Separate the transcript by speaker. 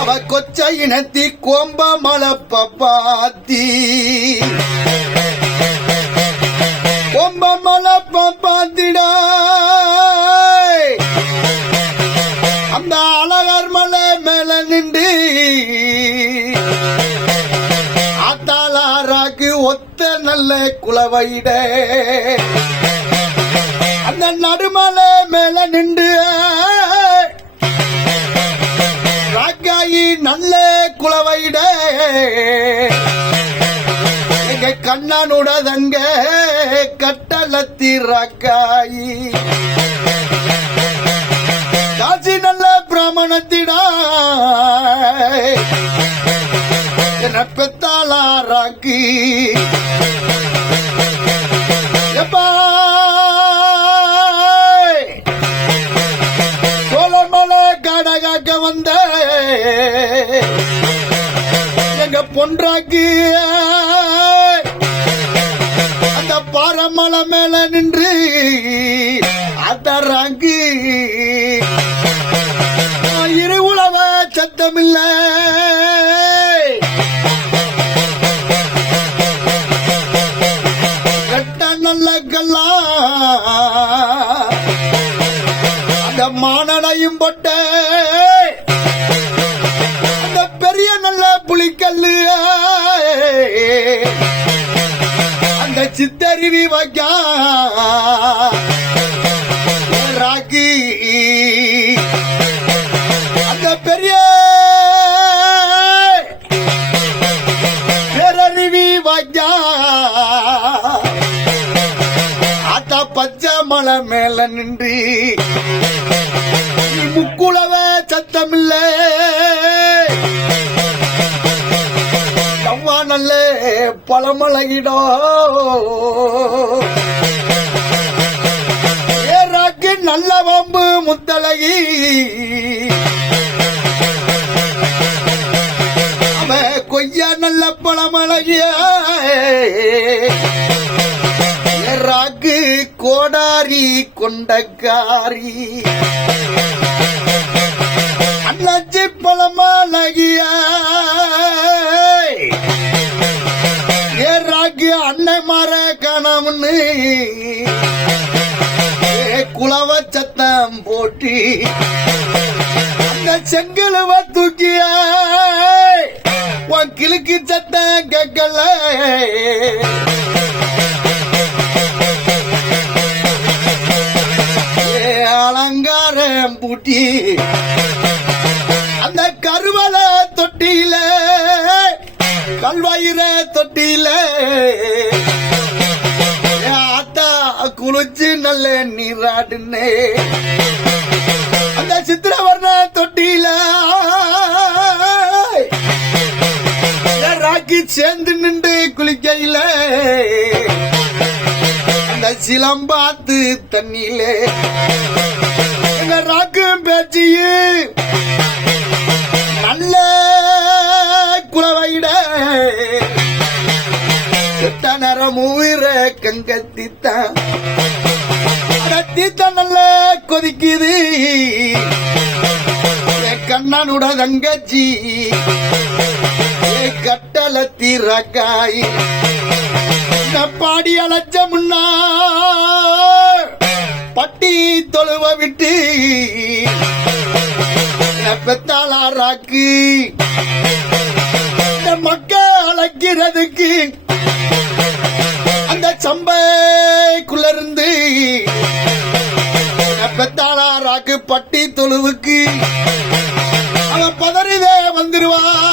Speaker 1: அவ கொச்ச இனத்தி கோம்ப மலப்பாத்தி கொம்ப மலப்பாத்திடா அந்த அழகர் மலை மேல நின்று ஆத்தாளாராக்கு ஒத்த நல்ல குலவையிட. அந்த நடுமலை மேல நின்று எங்க கண்ணனுடதங்க கட்டலத்தி ராக்காயி காசி நல்ல பிராமணத்திடா என்ன பெத்தாளாராக்கி. எப்பா சோழமலை வந்த எங்க பொன்றாக்கு அந்த பாறமலை மேல நின்று அதராங்கு இரு உழவ சத்தமில்ல. கட்ட நல்ல கல்லா அந்த மானடையும் பட்ட. சித்தருவி வைக்கா ராக்கி. அந்த பெரிய பேரருவி வைக்கா அத்த பச்சை மலை மேல நின்று. நீ முக்குளவ சத்தமில்ல. பழமழகிடோ ஏறாக்கு நல்ல வம்பு முத்தலகி. அவன் கொய்யா நல்ல பழமழகிய ராக்கு கோடாரி கொண்டக்காரி. அண்ணாச்சி பழமழகியா சத்தம் போட்டி. அந்த செங்கலுவ தூக்கிய உன் கிழக்கு சத்தம் கேட்கல. அலங்காரம் பூட்டி. அந்த கருவல தொட்டியில கல்வாயிர தொட்டியில. குளிச்சு நல்ல நீராடுனே அந்த சித்திரவர்ண தொட்டியில ராக்கி சேர்ந்து நின்று குளிக்கையில அந்த சிலம்பாத்து தண்ணியிலே செத்த நேரம் உயிர கங்கத்தித்தான். நல்ல கொதிக்குது. கண்ணனுட தங்கச்சி ஏ கட்டல தீரக்காய் பாடி அழைச்ச முன்னா பட்டி தொழுவ விட்டு நான் பெத்தாளாராக்கு மக்க அழைக்கிறதுக்கு சம்பைக்குள்ளருந்து பெத்தாளா ராக்கு பட்டி தொழுவுக்கு அவன் பதறிதே வந்துருவான்.